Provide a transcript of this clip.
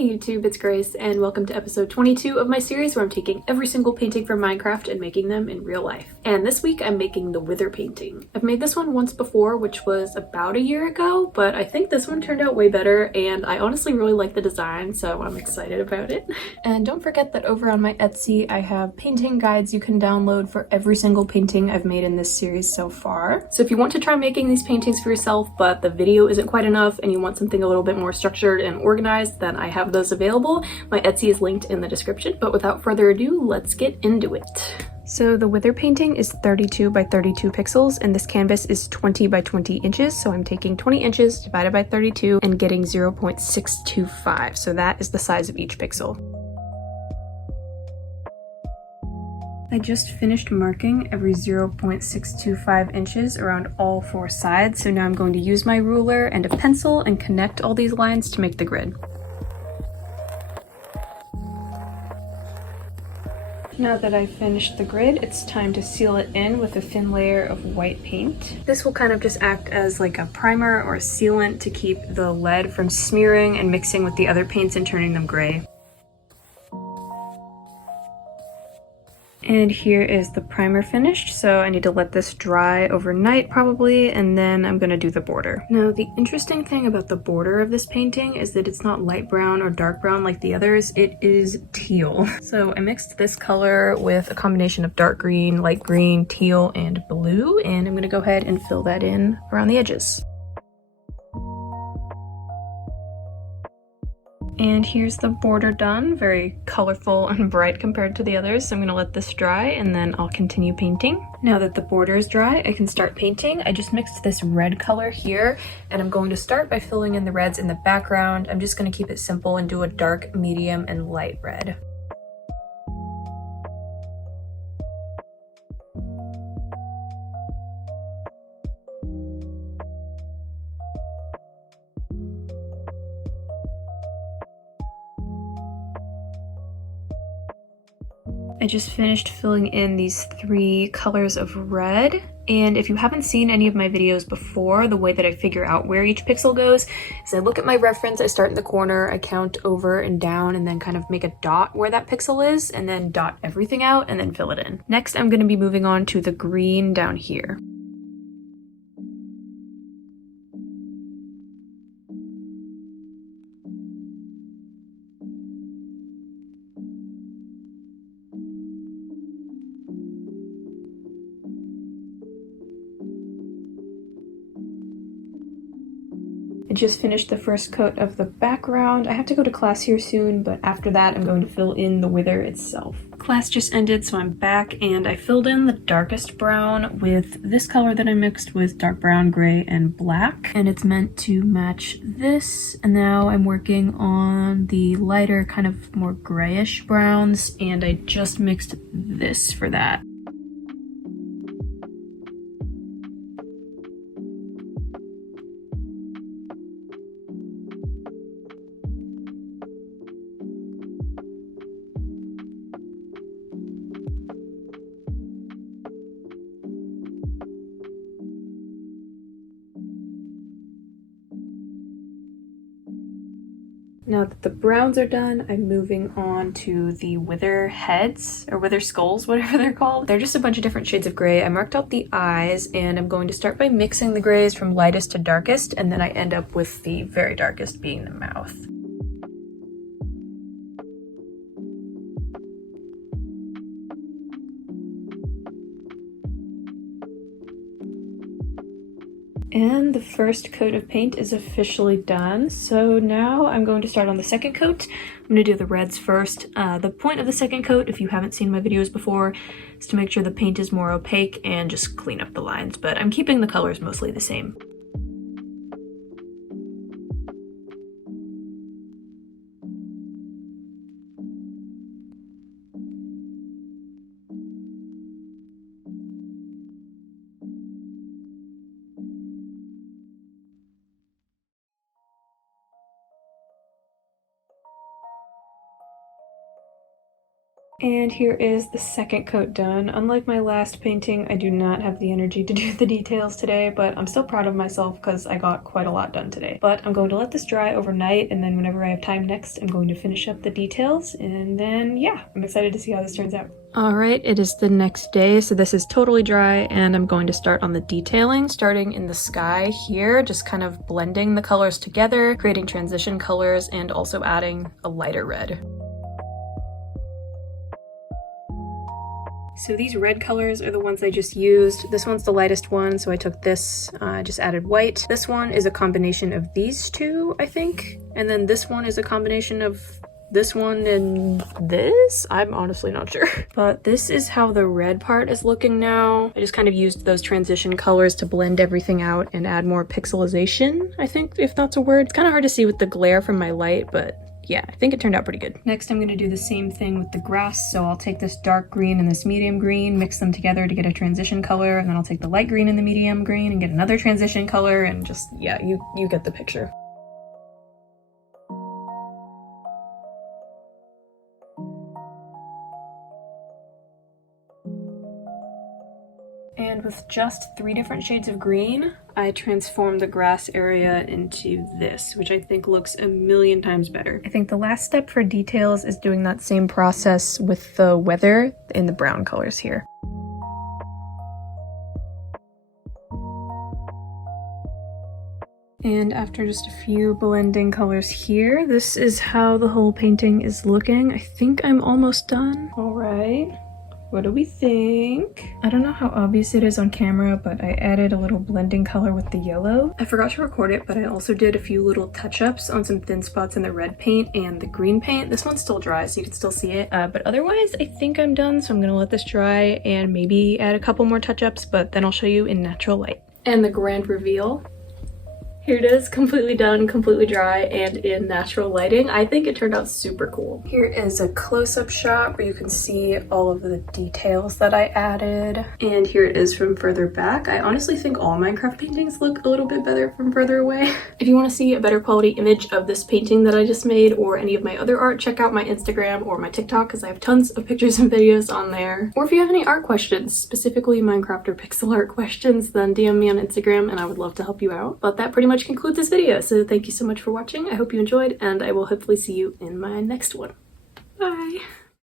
Hey YouTube, it's Grace, and welcome to episode 22 of my series where I'm taking every single painting from Minecraft and making them in real life. And this week I'm making the Wither painting. I've made this one once before, which was about a year ago, but I think this one turned out way better, and I honestly really like the design, so I'm excited about it. And don't forget that over on my Etsy, I have painting guides you can download for every single painting I've made in this series so far. So if you want to try making these paintings for yourself, but the video isn't quite enough and you want something a little bit more structured and organized, then I have those available. My Etsy is linked in the description, but without further ado, let's get into it. So the Wither painting is 32 by 32 pixels and this canvas is 20 by 20 inches. So I'm taking 20 inches divided by 32 and getting 0.625. So that is the size of each pixel. I just finished marking every 0.625 inches around all four sides. So now I'm going to use my ruler and a pencil and connect all these lines to make the grid. Now that I've finished the grid, it's time to seal it in with a thin layer of white paint. This will kind of just act as like a primer or a sealant to keep the lead from smearing and mixing with the other paints and turning them gray. And here is the primer finished, so I need to let this dry overnight probably, and then I'm gonna do the border. Now the interesting thing about the border of this painting is that it's not light brown or dark brown like the others, it is teal. So I mixed this color with a combination of dark green, light green, teal, and blue, and I'm gonna go ahead and fill that in around the edges. And here's the border done, very colorful and bright compared to the others. So I'm gonna let this dry and then I'll continue painting. Now that the border is dry, I can start painting. I just mixed this red color here and I'm going to start by filling in the reds in the background. I'm just gonna keep it simple and do a dark, medium, and light red. I just finished filling in these three colors of red, and if you haven't seen any of my videos before, the way that I figure out where each pixel goes is I look at my reference, I start in the corner, I count over and down, and then kind of make a dot where that pixel is, and then dot everything out, and then fill it in. Next, I'm going to be moving on to the green down here. I just finished the first coat of the background. I have to go to class here soon, but after that I'm going to fill in the wither itself. Class just ended, so I'm back and I filled in the darkest brown with this color that I mixed with dark brown, gray, and black. And it's meant to match this. And now I'm working on the lighter, kind of more grayish browns, and I just mixed this for that. Now that the browns are done, I'm moving on to the wither heads, or wither skulls, whatever they're called. They're just a bunch of different shades of gray. I marked out the eyes, and I'm going to start by mixing the grays from lightest to darkest, and then I end up with the very darkest being the mouth. And the first coat of paint is officially done. So now I'm going to start on the second coat. I'm going to do the reds first. The point of the second coat, if you haven't seen my videos before, is to make sure the paint is more opaque and just clean up the lines, but I'm keeping the colors mostly the same. And here is the second coat done. Unlike my last painting, I do not have the energy to do the details today, but I'm still proud of myself because I got quite a lot done today. But I'm going to let this dry overnight, and then whenever I have time next, I'm going to finish up the details, and then yeah, I'm excited to see how this turns out. Alright, it is the next day, so this is totally dry, and I'm going to start on the detailing, starting in the sky here, just kind of blending the colors together, creating transition colors, and also adding a lighter red. So these red colors are the ones I just used. This one's the lightest one, so I took this, just added white. This one is a combination of these two, I think. And then this one is a combination of this one and this? I'm honestly not sure. But this is how the red part is looking now. I just kind of used those transition colors to blend everything out and add more pixelization, I think, if that's a word. It's kind of hard to see with the glare from my light, but yeah, I think it turned out pretty good. Next, I'm going to do the same thing with the grass. So I'll take this dark green and this medium green, mix them together to get a transition color, and then I'll take the light green and the medium green and get another transition color, and just, yeah, you get the picture. And with just 3 different shades of green, I transformed the grass area into this, which I think looks a million times better. I think the last step for details is doing that same process with the weather in the brown colors here. And after just a few blending colors here, this is how the whole painting is looking. I think I'm almost done. All right. What do we think? I don't know how obvious it is on camera, but I added a little blending color with the yellow. I forgot to record it, but I also did a few little touch-ups on some thin spots in the red paint and the green paint. This one's still dry, so you can still see it. But otherwise, I think I'm done, so I'm gonna let this dry and maybe add a couple more touch-ups, but then I'll show you in natural light. And the grand reveal. Here it is, completely done, completely dry, and in natural lighting. I think it turned out super cool. Here is a close-up shot where you can see all of the details that I added. And here it is from further back. I honestly think all Minecraft paintings look a little bit better from further away. If you want to see a better quality image of this painting that I just made or any of my other art, check out my Instagram or my TikTok because I have tons of pictures and videos on there. Or if you have any art questions, specifically Minecraft or pixel art questions, then DM me on Instagram and I would love to help you out. But that pretty much concludes this video, so thank you so much for watching. I hope you enjoyed, and I will hopefully see you in my next one. Bye!